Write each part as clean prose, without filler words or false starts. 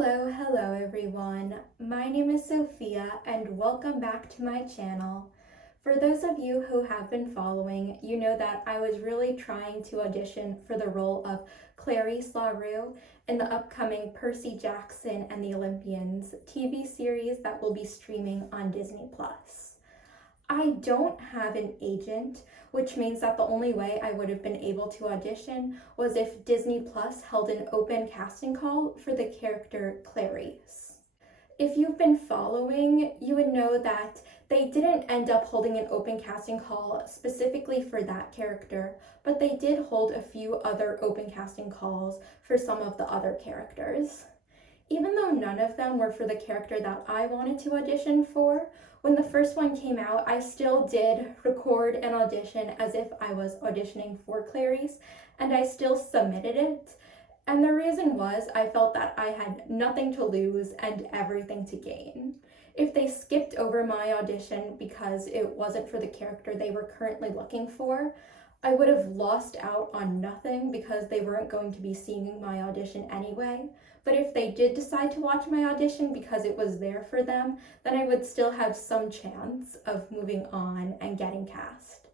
Hello everyone. My name is Sophia and welcome back to my channel. For those of you who have been following, you know that I was really trying to audition for the role of Clarisse La Rue in the upcoming Percy Jackson and the Olympians TV series that will be streaming on Disney+. I don't have an agent, which means that the only way I would have been able to audition was if Disney Plus held an open casting call for the character Clarisse. If you've been following, you would know that they didn't end up holding an open casting call specifically for that character, but they did hold a few other open casting calls for some of the other characters. Even though none of them were for the character that I wanted to audition for, when the first one came out, I still did record an audition as if I was auditioning for Clarisse, and I still submitted it. And the reason was I felt that I had nothing to lose and everything to gain. If they skipped over my audition because it wasn't for the character they were currently looking for, I would have lost out on nothing because they weren't going to be seeing my audition anyway. But if they did decide to watch my audition because it was there for them, then I would still have some chance of moving on and getting cast.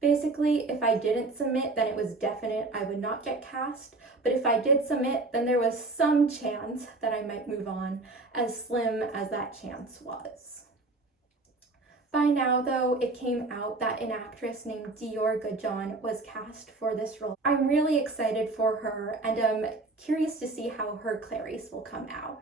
Basically, if I didn't submit, then it was definite I would not get cast, but if I did submit, then there was some chance that I might move on, as slim as that chance was. By now, though, it came out that an actress named Dior Goodjohn was cast for this role. I'm really excited for her, and I'm curious to see how her Clarisse will come out.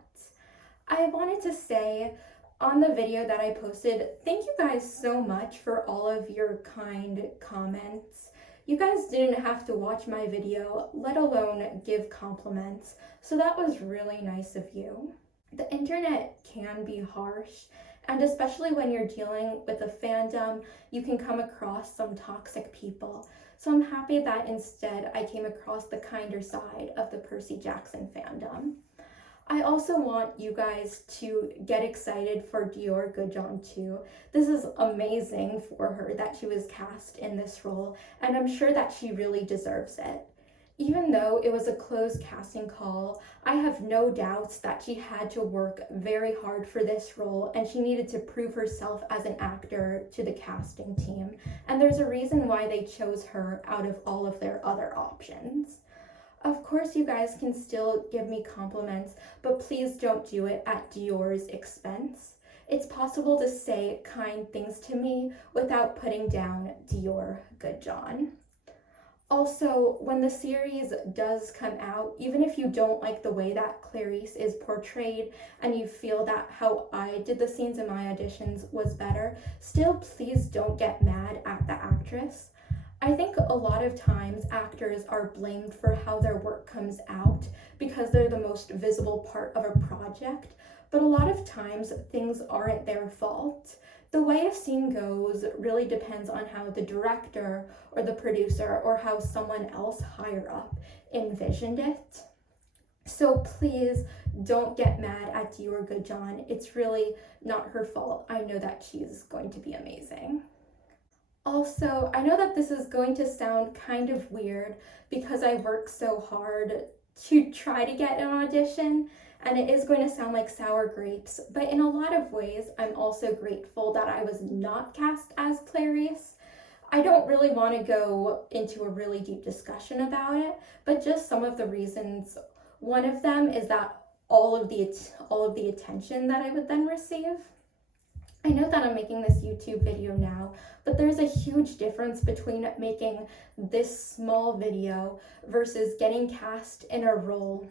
I wanted to say on the video that I posted, thank you guys so much for all of your kind comments. You guys didn't have to watch my video, let alone give compliments, so that was really nice of you. The internet can be harsh, and especially when you're dealing with a fandom, you can come across some toxic people. So I'm happy that instead I came across the kinder side of the Percy Jackson fandom. I also want you guys to get excited for Dior Goodjohn too. This is amazing for her that she was cast in this role, and I'm sure that she really deserves it. Even though it was a closed casting call, I have no doubts that she had to work very hard for this role and she needed to prove herself as an actor to the casting team. And there's a reason why they chose her out of all of their other options. Of course, you guys can still give me compliments, but please don't do it at Dior's expense. It's possible to say kind things to me without putting down Dior Goodjohn. Also, when the series does come out, even if you don't like the way that Clarisse is portrayed and you feel that how I did the scenes in my auditions was better, still please don't get mad at the actress. I think a lot of times actors are blamed for how their work comes out because they're the most visible part of a project, but a lot of times things aren't their fault. The way a scene goes really depends on how the director or the producer or how someone else higher up envisioned it. So please don't get mad at Dior Goodjohn. It's really not her fault. I know that she's going to be amazing. Also, I know that this is going to sound kind of weird because I work so hard to try to get an audition, and it is going to sound like sour grapes, but in a lot of ways, I'm also grateful that I was not cast as Clarisse. I don't really want to go into a really deep discussion about it, but just some of the reasons. One of them is that all of the attention that I would then receive. I know that I'm making this YouTube video now, but there's a huge difference between making this small video versus getting cast in a role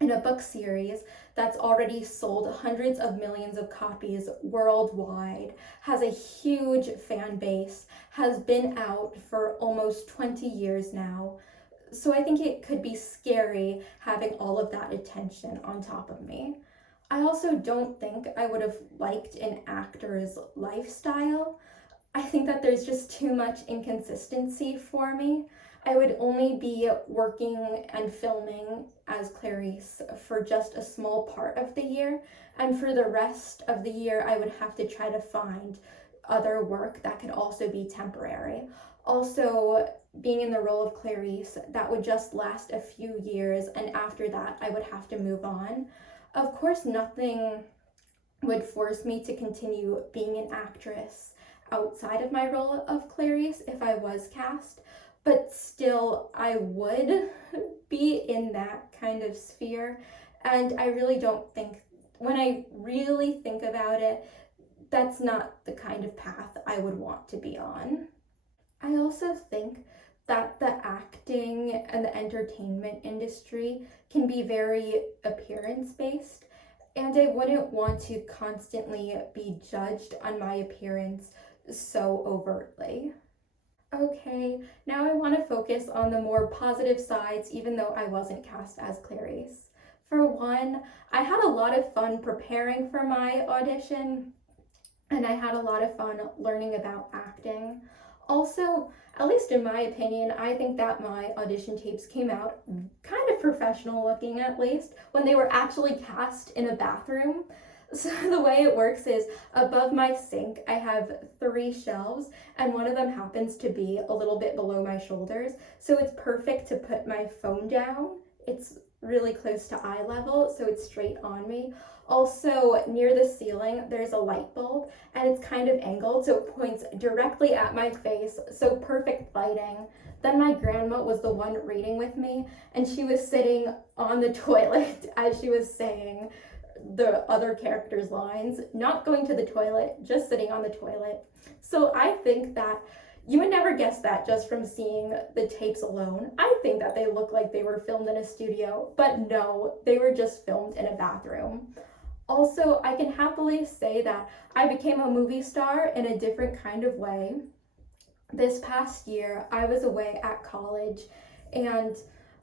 in a book series that's already sold hundreds of millions of copies worldwide, has a huge fan base, has been out for almost 20 years now. So I think it could be scary having all of that attention on top of me. I also don't think I would have liked an actor's lifestyle. I think that there's just too much inconsistency for me. I would only be working and filming as Clarisse for just a small part of the year, and for the rest of the year I would have to try to find other work that could also be temporary. Also, being in the role of Clarisse, that would just last a few years, and after that I would have to move on. Of course, nothing would force me to continue being an actress outside of my role of Clarisse if I was cast, but still I would be in that kind of sphere. And I really don't think, when I really think about it, that's not the kind of path I would want to be on. I also think that the acting and the entertainment industry can be very appearance based, and I wouldn't want to constantly be judged on my appearance so overtly. Okay, now I want to focus on the more positive sides, even though I wasn't cast as Clarisse. For one, I had a lot of fun preparing for my audition, and I had a lot of fun learning about acting. Also, at least in my opinion, I think that my audition tapes came out kind of professional looking, at least, when they were actually cast in a bathroom. So the way it works is above my sink, I have 3 shelves, and one of them happens to be a little bit below my shoulders. So it's perfect to put my phone down. It's really close to eye level, so it's straight on me. Also, near the ceiling, there's a light bulb, and it's kind of angled, so it points directly at my face, so perfect lighting. Then my grandma was the one reading with me, and she was sitting on the toilet as she was saying the other characters' lines, not going to the toilet, just sitting on the toilet. So I think that you would never guess that just from seeing the tapes alone. I think that they look like they were filmed in a studio, but no, they were just filmed in a bathroom. Also, I can happily say that I became a movie star in a different kind of way. This past year, I was away at college, and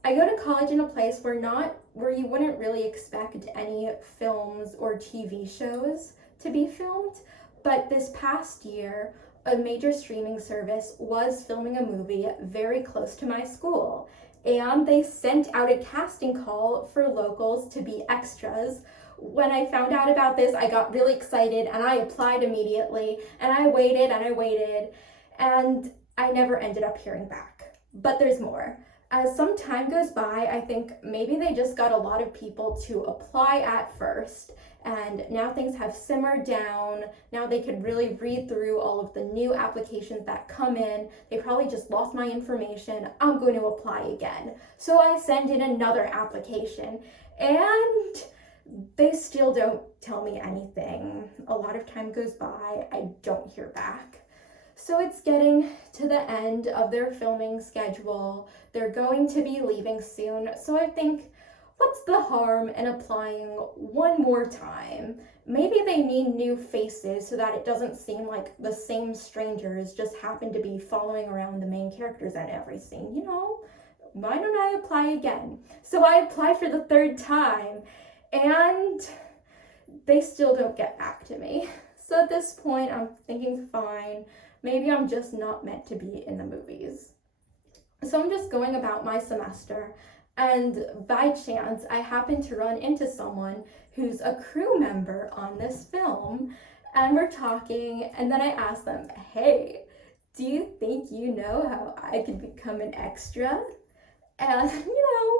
I go to college in a place where you wouldn't really expect any films or TV shows to be filmed, but this past year, a major streaming service was filming a movie very close to my school, and they sent out a casting call for locals to be extras. When I found out about this, I got really excited and I applied immediately, and I waited and I waited, and I never ended up hearing back. But there's more. As some time goes by, I think maybe they just got a lot of people to apply at first, and now things have simmered down. Now they could really read through all of the new applications that come in. They probably just lost my information. I'm going to apply again. So I send in another application, and they still don't tell me anything. A lot of time goes by, I don't hear back. So it's getting to the end of their filming schedule. They're going to be leaving soon. So I think, what's the harm in applying one more time? Maybe they need new faces so that it doesn't seem like the same strangers just happen to be following around the main characters at every scene. You know, why don't I apply again? So I apply for the 3rd time, and they still don't get back to me. So at this point, I'm thinking, fine, maybe I'm just not meant to be in the movies. So I'm just going about my semester, and by chance, I happen to run into someone who's a crew member on this film, and we're talking, and then I ask them, hey, do you think you know how I could become an extra? And,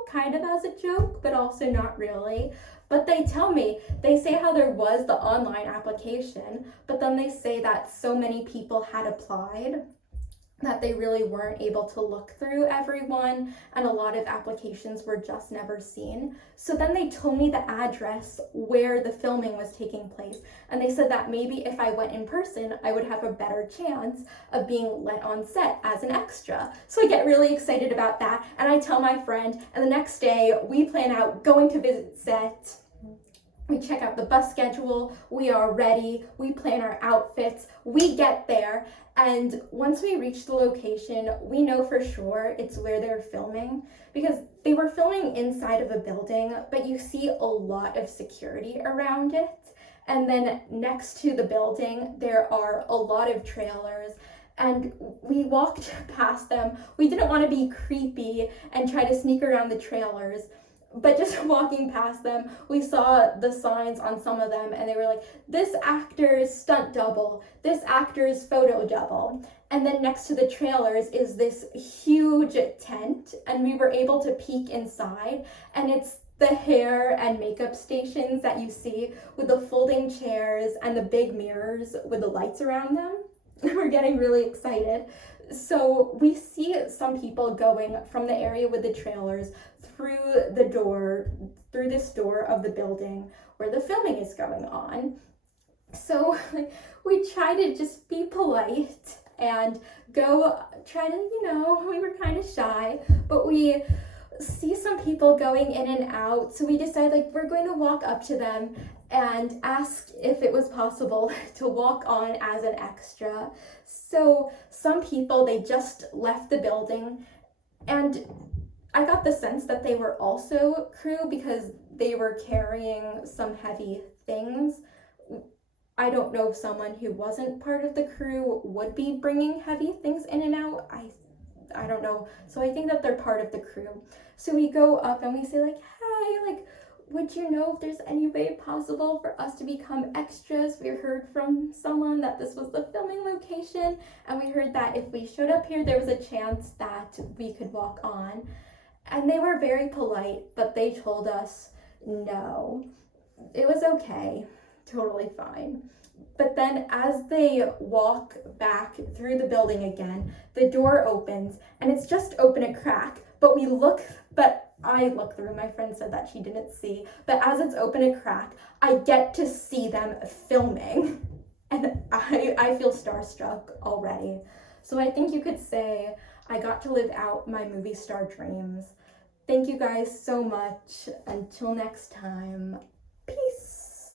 kind of as a joke, but also not really. But they tell me, they say how there was the online application, but then they say that so many people had applied that they really weren't able to look through everyone, and a lot of applications were just never seen. So then they told me the address where the filming was taking place, and they said that maybe if I went in person, I would have a better chance of being let on set as an extra. So I get really excited about that, and I tell my friend, and the next day we plan out going to visit set. We check out the bus schedule, we are ready, we plan our outfits, we get there, and once we reach the location, we know for sure it's where they're filming, because they were filming inside of a building, but you see a lot of security around it, and then next to the building, there are a lot of trailers, and we walked past them. We didn't want to be creepy and try to sneak around the trailers, but just walking past them, we saw the signs on some of them, and they were like, this actor's stunt double, this actor's photo double. And then next to the trailers is this huge tent, and we were able to peek inside, and it's the hair and makeup stations that you see with the folding chairs and the big mirrors with the lights around them. We're getting really excited. So we see some people going from the area with the trailers through this door of the building where the filming is going on. So we try to just be polite and go try to, we were kind of shy, but we see some people going in and out. So we decided we're going to walk up to them and ask if it was possible to walk on as an extra. So some people, they just left the building, and I got the sense that they were also crew because they were carrying some heavy things. I don't know if someone who wasn't part of the crew would be bringing heavy things in and out. I don't know. So I think that they're part of the crew. So we go up and we say hey, would you know if there's any way possible for us to become extras? We heard from someone that this was the filming location, and we heard that if we showed up here, there was a chance that we could walk on. And they were very polite, but they told us no. It was okay, totally fine. But then as they walk back through the building again, the door opens, and it's just open a crack, but I look through, my friend said that she didn't see, but as it's open a crack, I get to see them filming, and I feel starstruck already. So I think you could say I got to live out my movie star dreams. Thank you guys so much. Until next time.